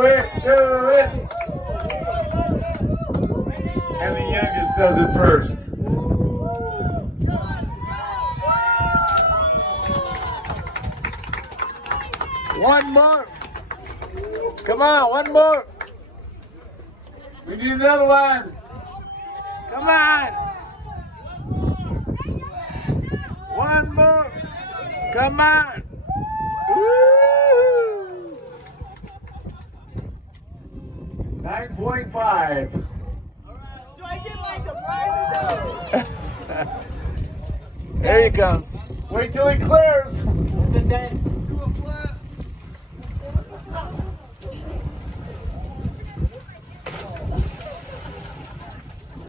it, do it. And the youngest does it first. One more. Come on, one more. We need another one. Come on. One more. Come on. Woo! 9.5. Do I get like a prize or something? There he comes. Wait till he clears. It's a day.